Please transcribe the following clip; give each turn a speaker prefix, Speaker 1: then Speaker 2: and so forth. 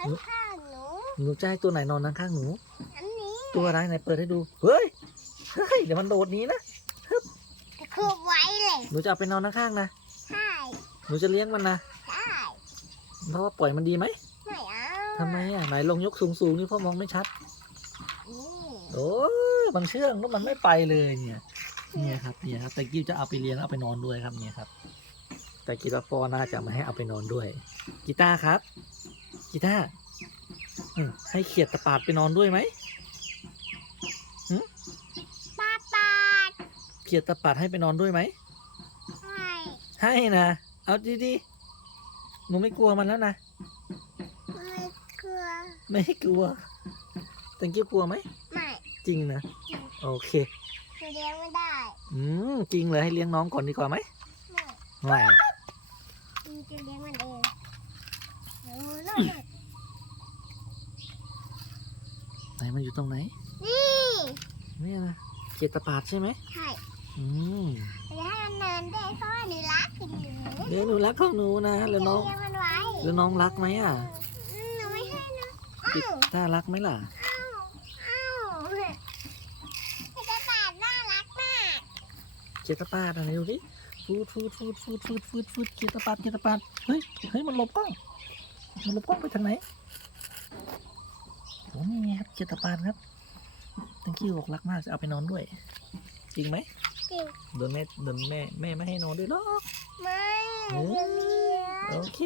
Speaker 1: ข้างข้างหนู
Speaker 2: หนูจะให้ตัวไหนนอนข้างๆหนู
Speaker 1: อันนี้
Speaker 2: ตัวอะไรไหนเปิดให้ดู เฮ้ย เฮ้ย เดี๋ยวมันโดดหนี้นะ
Speaker 1: คือไว้เลย
Speaker 2: หนูจะเอาไปนอนข้างๆนะ
Speaker 1: ใช่
Speaker 2: หนูจะเลี้ยงมันนะ
Speaker 1: ใช่
Speaker 2: เพราะว่าปล่อยมันดีไหม
Speaker 1: ไม่เอา
Speaker 2: ทำไมอะไหนลงยกสูงๆนี่พ่อมองไม่ชัด
Speaker 1: นี่
Speaker 2: โอ้ยมันเชื่องแล้วมันไม่ไปเลยเนี่ย เนี่ยครับ เนี่ยครับ แต่กิ้วจะเอาไปเลี้ยงเอาไปนอนด้วยครับเนี่ยครับ แต่กีตาร์ฟอน่าจะไมาให้เอาไปนอนด้วย กีตาร์ครับ กีตาร์อืมให้เขียดตะปาดไปนอนด้วยไหม
Speaker 1: ป้าปาด
Speaker 2: เขียดตะปาดให้ไปนอนด้วยไหม
Speaker 1: ใช่
Speaker 2: ให้นะ เอาดีๆ หนูไม่กลัวมันแล้วนะ
Speaker 1: ไม่กลัว
Speaker 2: ไม่กลัวแต่กิ้วกลัวไหม
Speaker 1: ไม่
Speaker 2: จริงนะ โอเค
Speaker 1: หนูเลี้ยงไม่ได้
Speaker 2: อืม จริงเลยให้เลี้ยงน้องก่อนดีกว่าไหม
Speaker 1: ไม่
Speaker 2: ไม่
Speaker 1: หนูจะเลี้ยงมันเองหนูน่าจะ
Speaker 2: ไหนมันอยู่ตรงไหน
Speaker 1: นี่
Speaker 2: เนี่ยนะเขียดตะปาดใช่ไหม
Speaker 1: ใช่
Speaker 2: อืม
Speaker 1: หนูให้มันนอนได้เพราะว่าหนูรักหนู
Speaker 2: เดี๋ยวหนูรักของหนูนะแล้วน้อง
Speaker 1: จะเลี้ยงมันไว้
Speaker 2: แล้วน้องรักไหมอะ
Speaker 1: อืมหนูไม่ให้นะ
Speaker 2: กี
Speaker 1: อ้าว
Speaker 2: ตาร์รักไหมล่ะ
Speaker 1: อ้าวอ้าวไอ้กระต่ายน่ารักมาก
Speaker 2: เขียดตะปาดอะไรดูดิฟูดฟูดฟูดฟูดฟูดฟูดฟูดเขียดตะปาดเขียดตะปาดเฮ้ยเฮ้ยมันหลบกล้อง มันหลบกล้องไปทางไหนโอ้นี่ไงครับเขียดตะปาดครับตังคิวบอกรักมากจะเอาไปนอนด้วย จริงไหม
Speaker 1: จริง
Speaker 2: โดนแม่โดนแม่แม่ไม่ให้นอนด้วยหรอก
Speaker 1: ไม่
Speaker 2: เออ
Speaker 1: เดี๋ยวเลี้ยง
Speaker 2: โอเค